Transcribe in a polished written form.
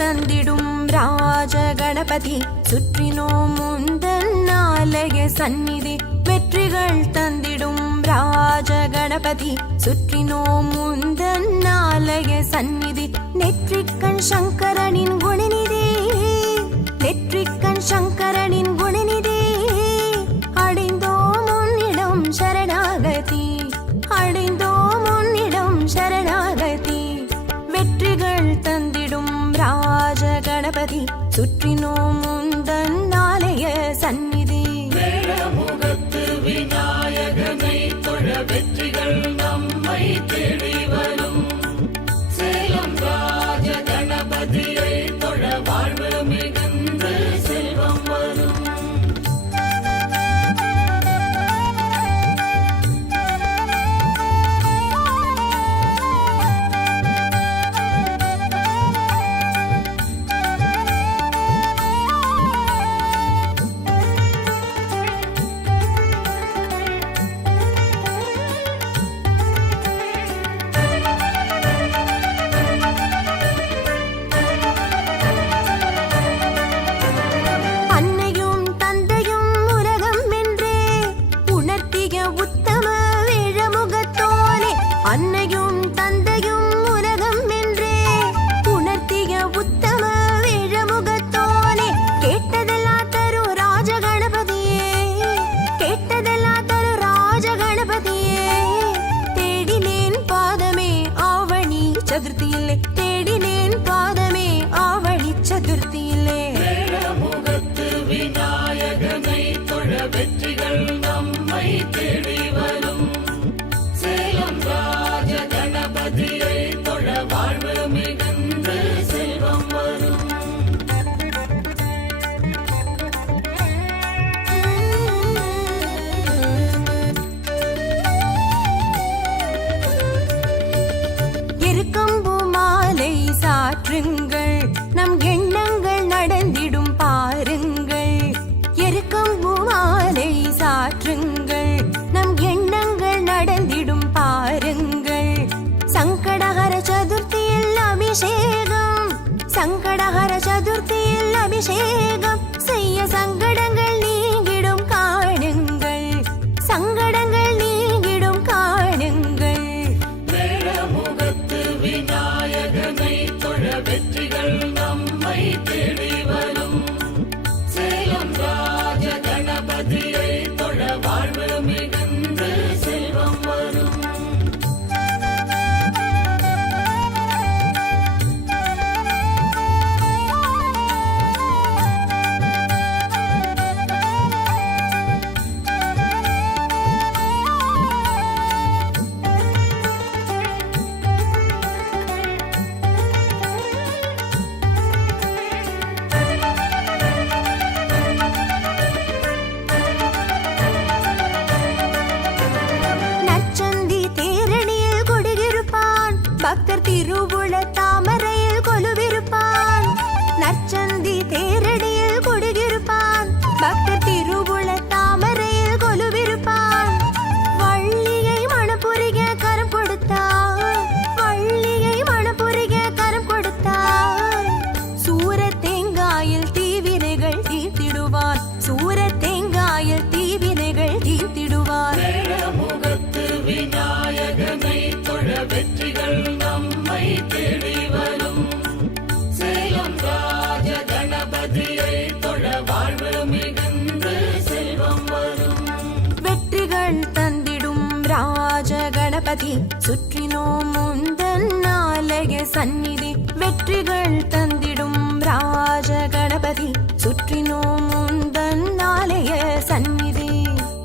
தந்திடும் ராஜ கணபதி சுற்றினோம் முந்தன் ஆலய சந்நிதி. வெற்றிகள் தந்திடும் ராஜ கணபதி சுற்றினோம் முந்தன் ஆலய சந்நிதி. நெற்றிக்கண் சங்கரனின் குணநிதி, நெற்றிக்கண் சங்கரனின் குணநிதி. அடைந்தோம் உன்னிடம் சரணாகதி, அடைந்தோம் உன்னிடம் சரணாகதி. வெற்றிகள் தந்திடும் ராஜ கணபதி சுற்றினோம் முந்தன் ஆலய சந்நிதி. வேழமுகத்து விநாயகனை தொழ வெற்றிகள் நம்மை தேடி வரும். சேலம் ராஜ கணபதியை தொழ வாழ்வு மிகுந்து செல்வம் வரும். அன்னையும் தந்தையும் உலகம் என்றே உணர்த்திய உத்தம வேழமுகத்தோனே. கேட்டதெல்லாம் தரும் ராஜ கணபதியே, கேட்டதெல்லாம் தரும் ராஜ கணபதியே. தேடினேன் பாதமே ஆவணி சதுர்த்தியிலே, தேடினேன் பாதமே ஆவணி சதுர்த்தியிலே. வேழமுகத்து விநாயகனை தொழ வெற்றிகள் நம்மை தேடி வரும். சேலம் ராஜ கணபதியை தொழ வாழ்வு மிகுந்து செல்வம் வரும். எருக்கம்பூ மாலை சாற்றுங்கள், நம் எண்ணங்கள் நடந்திடும் பாருங்கள். எருக்கம்பூ மாலை சாற்றுங்கள், நம் எண்ணங்கள் நடந்திடும் பாருங்கள். சங்கடஹர சதுர்த்தியில் அபிஷேகம், சங்கடஹர சதுர்த்தியில் அபிஷேகம் செய்ய சங்கடங்கள் நீங்கிடும் காணுங்கள், சங்கடங்கள் நீங்கிடும் காணுங்கள். வேழமுகத்து விநாயகனை தொழ வெற்றிகள் நம்மை தேடி வரும். சேலம் ராஜ கணபதியை தொழ வாழ்வு மிகுந்து செல்வம் வரும். பக்தர் திருவுள தாமரையில் கொலுவிருப்பான். நற்சந்தி தேரடியில் கொடிகிருப்பான், பக்தர் திருவுள தாமரையில் கொலுவிருப்பான். வள்ளியை மணப்புரிக கரம் கொடுத்தான், வள்ளியை மணப்புரிக கரம் கொடுத்தான். சூர தேங்காயில் தீவினைகள் தீர்த்திடுவான், சூர தேங்காயில் தீவினைகள் தீர்த்திடுவான். வேழமுகத்து விநாயகனை தொழ வெற்றிகள் நம்மை தேடி வரும். சேலம் ராஜ கணபதியை தொழ வாழ்வு மிகுந்து செல்வம் வரும். வெற்றிகள் தந்திடும் ராஜ கணபதி சுற்றினோம் முந்தன் ஆலய சந்நிதி. வெற்றிகள் தந்திடும் ராஜ கணபதி சுற்றினோம் முந்தன் ஆலய சந்நிதி.